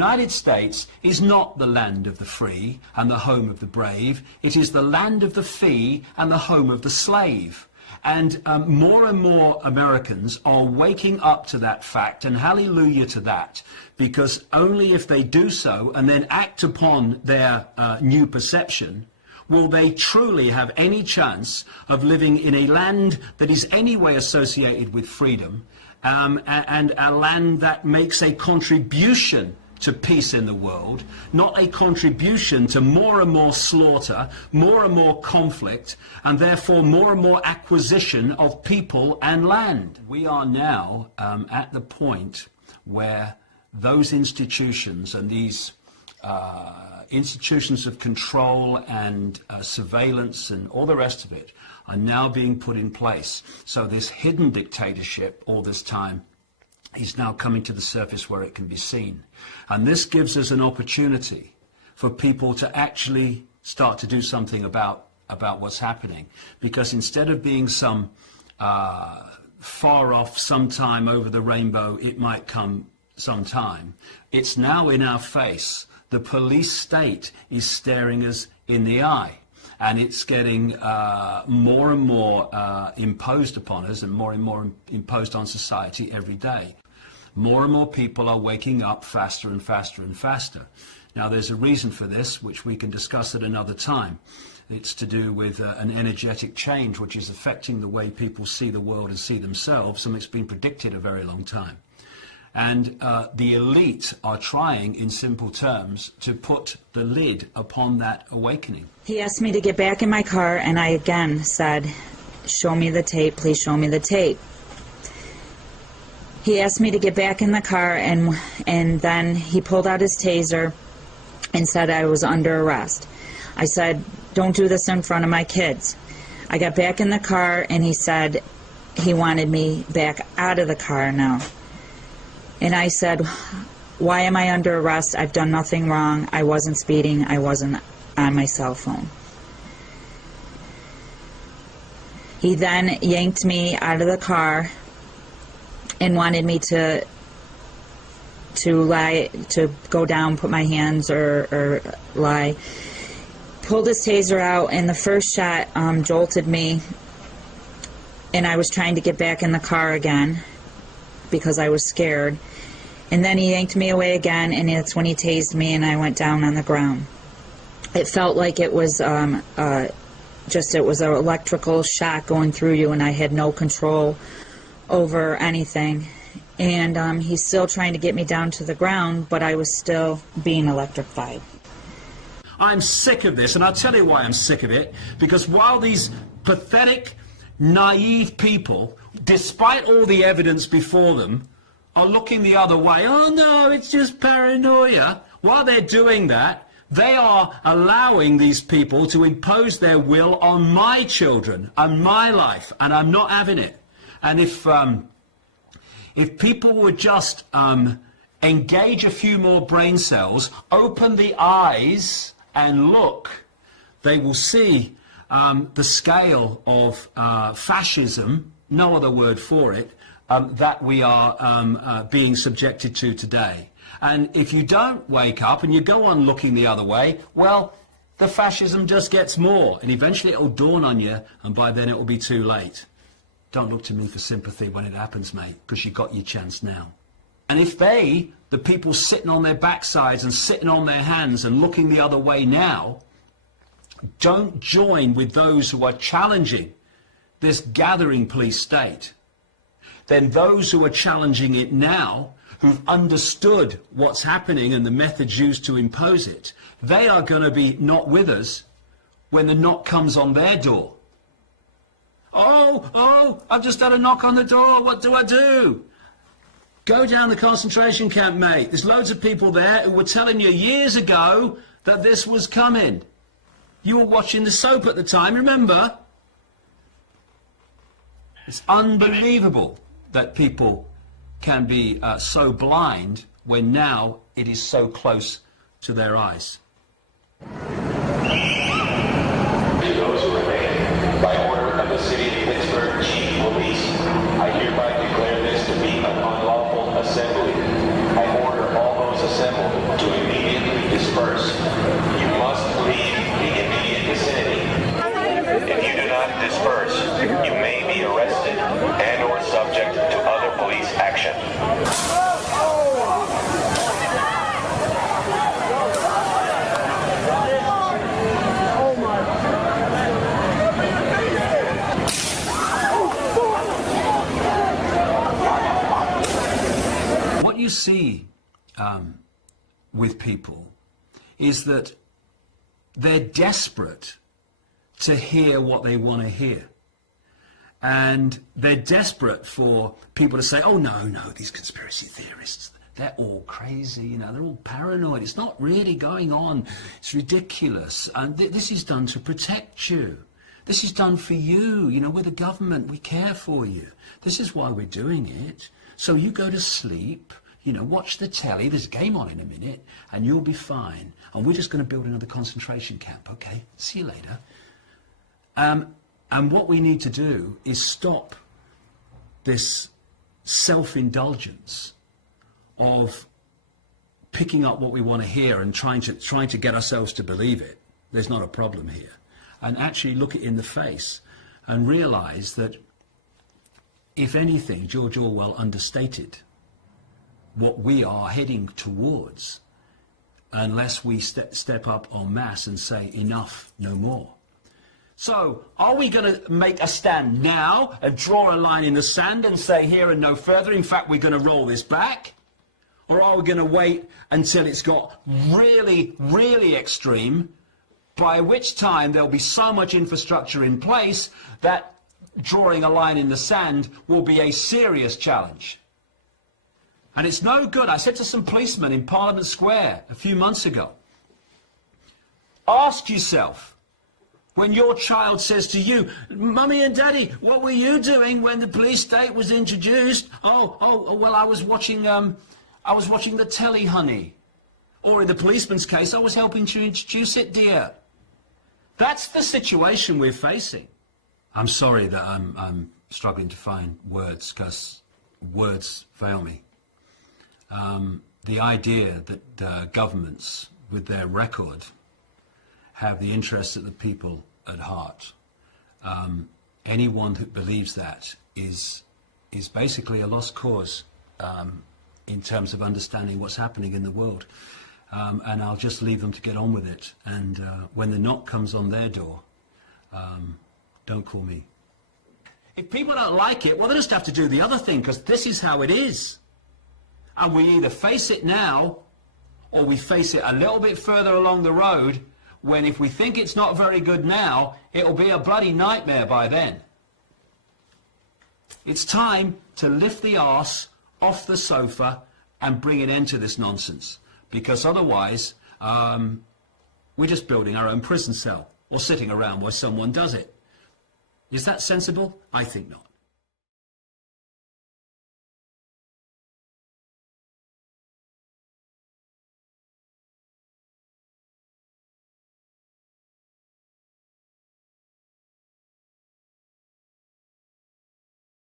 United States is not the land of the free and the home of the brave. It is the land of the fee and the home of the slave. And more Americans are waking up to that fact, and hallelujah to that, because only if they do so and then act upon their new perception will they truly have any chance of living in a land that is anyway associated with freedom, and a land that makes a contribution to peace in the world, not a contribution to more and more slaughter, more and more conflict, and therefore more and more acquisition of people and land. We are now at the point where those institutions and these institutions of control and surveillance and all the rest of it are now being put in place. So this hidden dictatorship all this time is now coming to the surface where it can be seen. And this gives us an opportunity for people to actually start to do something about what's happening. Because instead of being some far off sometime over the rainbow, it might come sometime, it's now in our face. The police state is staring us in the eye. And it's getting more and more imposed upon us and more imposed on society every day. More and more people are waking up faster and faster and faster. Now, there's a reason for this, which we can discuss at another time. It's to do with an energetic change, which is affecting the way people see the world and see themselves, and it's been predicted a very long time. And the elite are trying, in simple terms, to put the lid upon that awakening. He asked me to get back in my car, and I again said, "Show me the tape, please show me the tape." He asked me to get back in the car, and then he pulled out his taser and said I was under arrest. I said, "Don't do this in front of my kids." I got back in the car, and he said he wanted me back out of the car now. And I said, "Why am I under arrest? I've done nothing wrong. I wasn't speeding. I wasn't on my cell phone." He then yanked me out of the car and wanted me to go down, put my hands or lie. Pulled his taser out, and the first shot jolted me, and I was trying to get back in the car again because I was scared. And then he yanked me away again, and that's when he tased me, and I went down on the ground. It felt like it was it was an electrical shock going through you, and I had no control over anything. And he's still trying to get me down to the ground, but I was still being electrified. I'm sick of this, and I'll tell you why I'm sick of it. Because while these pathetic, naive people, despite all the evidence before them, are looking the other way, "Oh no, it's just paranoia," while they're doing that, they are allowing these people to impose their will on my children and my life, and I'm not having it. And if people would just engage a few more brain cells, open the eyes and look, they will see the scale of fascism, no other word for it, that we are being subjected to today. And if you don't wake up and you go on looking the other way, well, the fascism just gets more, and eventually it will dawn on you, and by then it will be too late. Don't look to me for sympathy when it happens, mate, because you got your chance now. And if they, the people sitting on their backsides and sitting on their hands and looking the other way now, don't join with those who are challenging this gathering police state, then those who are challenging it now, who've understood what's happening and the methods used to impose it, they are going to be not with us when the knock comes on their door. Oh, I've just had a knock on the door. What do I do? Go down the concentration camp, mate. There's loads of people there who were telling you years ago that this was coming. You were watching the soap at the time, remember? It's unbelievable that people can be so blind when now it is so close to their eyes. Those who remain, by order of the City of Pittsburgh Chief Police, I hereby declare this to be an unlawful assembly. I order all those assembled with people is that they're desperate to hear what they want to hear. And they're desperate for people to say, oh, no, these conspiracy theorists, they're all crazy, you know, they're all paranoid. It's not really going on. It's ridiculous. And this is done to protect you. This is done for you. You know, we're the government. We care for you. This is why we're doing it. So you go to sleep, you know, watch the telly. There's a game on in a minute, and you'll be fine. And we're just going to build another concentration camp. Okay, see you later. And what we need to do is stop this self-indulgence of picking up what we want to hear and trying to get ourselves to believe it. There's not a problem here. And actually look it in the face and realize that, if anything, George Orwell understated what we are heading towards unless we step up en masse and say enough, no more. So, are we going to make a stand now and draw a line in the sand and say here and no further? In fact, we're going to roll this back? Or are we going to wait until it's got really, really extreme, by which time there'll be so much infrastructure in place that drawing a line in the sand will be a serious challenge? And it's no good. I said to some policemen in Parliament Square a few months ago, ask yourself, when your child says to you, Mummy and Daddy, what were you doing when the police state was introduced? Oh, well, I was watching the telly, honey. Or in the policeman's case, I was helping to introduce it, dear. That's the situation we're facing. I'm sorry that I'm struggling to find words, because words fail me. The idea that governments, with their record, have the interests of the people at heart. Anyone who believes that is basically a lost cause in terms of understanding what's happening in the world. And I'll just leave them to get on with it. And when the knock comes on their door, don't call me. If people don't like it, well, they just have to do the other thing, because this is how it is. And we either face it now, or we face it a little bit further along the road, when if we think it's not very good now, it'll be a bloody nightmare by then. It's time to lift the arse off the sofa and bring an end to this nonsense, because otherwise we're just building our own prison cell or sitting around while someone does it. Is that sensible? I think not.